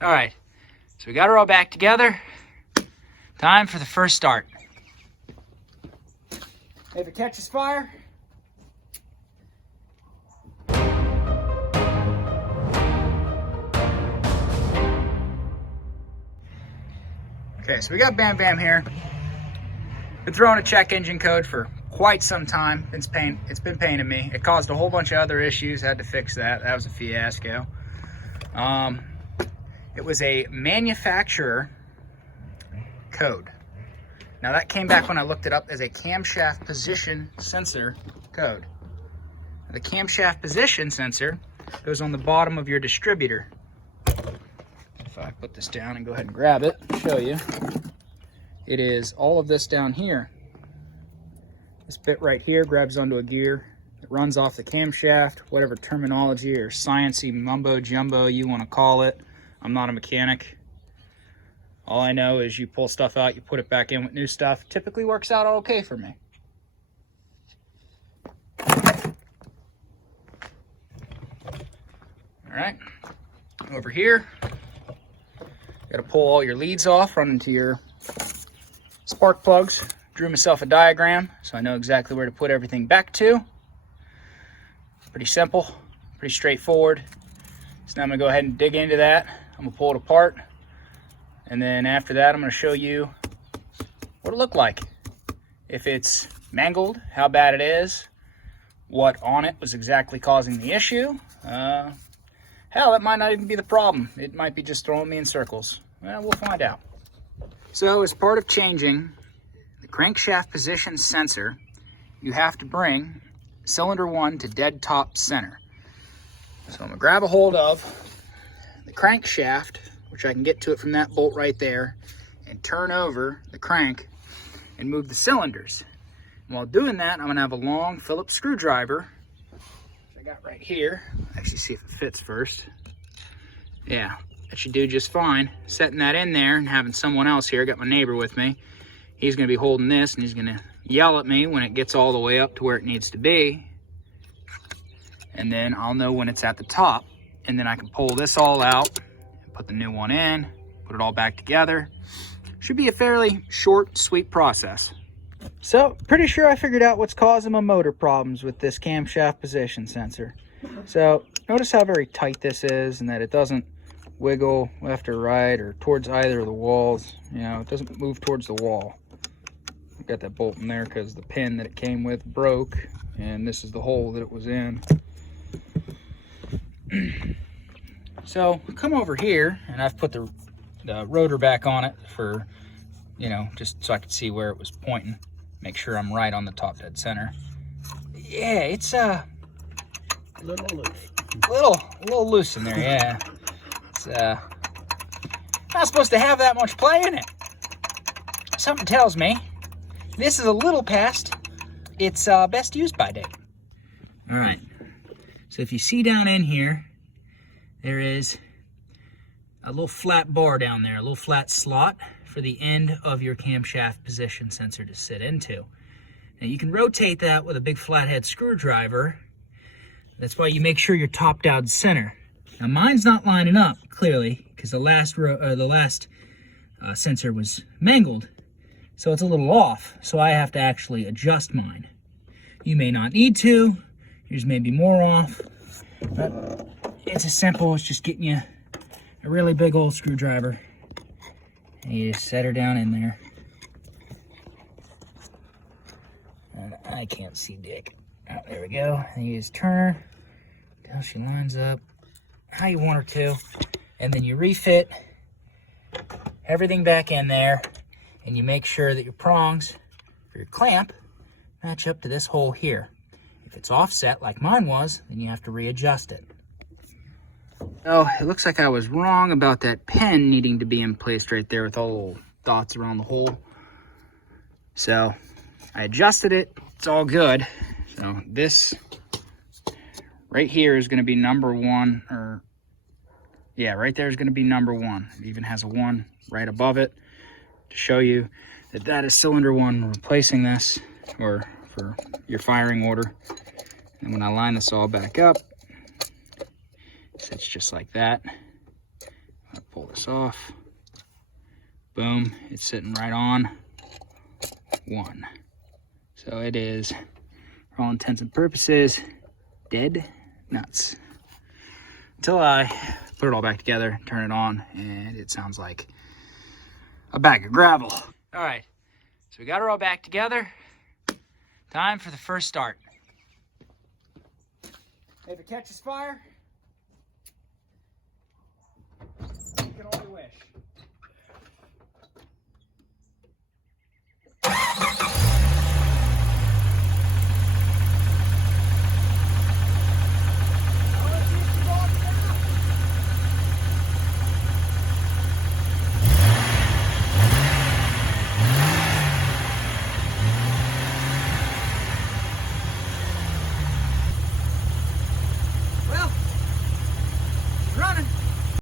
All right, so we got her all back together. Time for the first start. If it catches fire, okay, so we got Bam Bam here. Been throwing a check engine code for quite some time. It's been paining me. It caused a whole bunch of other issues. Had to fix that. That was a fiasco. It was a manufacturer code. Now that came back when I looked it up as a camshaft position sensor code. The camshaft position sensor goes on the bottom of your distributor. If I put this down and go ahead and grab it, show you. It is all of this down here. This bit right here grabs onto a gear. It runs off the camshaft, whatever terminology or sciencey mumbo jumbo you want to call it. I'm not a mechanic. All I know is you pull stuff out, you put it back in with new stuff. Typically works out okay for me. All right, over here, got to pull all your leads off, run into your spark plugs. Drew myself a diagram so I know exactly where to put everything back to. Pretty simple, pretty straightforward. So now I'm gonna go ahead and dig into that. I'm gonna pull it apart. And then after that, I'm gonna show you what it looked like. If it's mangled, how bad it is, what on it was exactly causing the issue. Hell, that might not even be the problem. It might be just throwing me in circles. Well, we'll find out. So as part of changing the crankshaft position sensor, you have to bring cylinder 1 to dead top center. So I'm gonna grab a hold of the crankshaft, which I can get to it from that bolt right there, and turn over the crank and move the cylinders. And while doing that, I'm gonna have a long Phillips screwdriver, which I got right here. Actually see if it fits first. Yeah, that should do just fine. Setting that in there and having someone else here, got my neighbor with me. He's gonna be holding this and he's gonna yell at me when it gets all the way up to where it needs to be. And then I'll know when it's at the top. And then I can pull this all out, put the new one in, put it all back together. Should be a fairly short, sweet process. So, pretty sure I figured out what's causing my motor problems with this camshaft position sensor. So, notice how very tight this is and that it doesn't wiggle left or right or towards either of the walls. You know, it doesn't move towards the wall. I've got that bolt in there because the pin that it came with broke, and this is the hole that it was in. So come over here, and I've put the rotor back on it for, you know, just so I could see where it was pointing. Make sure I'm right on the top dead center. Yeah, it's a little loose. A little loose in there, yeah. It's not supposed to have that much play in it. Something tells me this is a little past its best use by date. All right, so if you see down in here, there is a little flat bar down there, a little flat slot for the end of your camshaft position sensor to sit into. Now you can rotate that with a big flathead screwdriver. That's why you make sure you're top down center. Now mine's not lining up clearly because the last sensor was mangled, so it's a little off. So I have to actually adjust mine. You may not need to. Yours may be more off, but it's as simple as just getting you a really big old screwdriver and you just set her down in there. And I can't see dick. Oh, there we go. And you just turn her until she lines up how you want her to, and then you refit everything back in there, and you make sure that your prongs for your clamp match up to this hole here. If it's offset like mine was, then you have to readjust it. Oh, it looks like I was wrong about that pin needing to be in place right there with all the little dots around the hole. So I adjusted it. It's all good. So this right here is going to be number 1, or yeah, right there is going to be number 1. It even has a 1 right above it to show you that that is cylinder 1. We're replacing this, or for your firing order. And when I line this all back up, it's just like that. I'll pull this this off. Boom, it's sitting right on 1. So it is, for all intents and purposes, dead nuts. Until I put it all back together, turn it on, and it sounds like a bag of gravel. All right, so we got it all back together. Time for the first start. If it catches fire,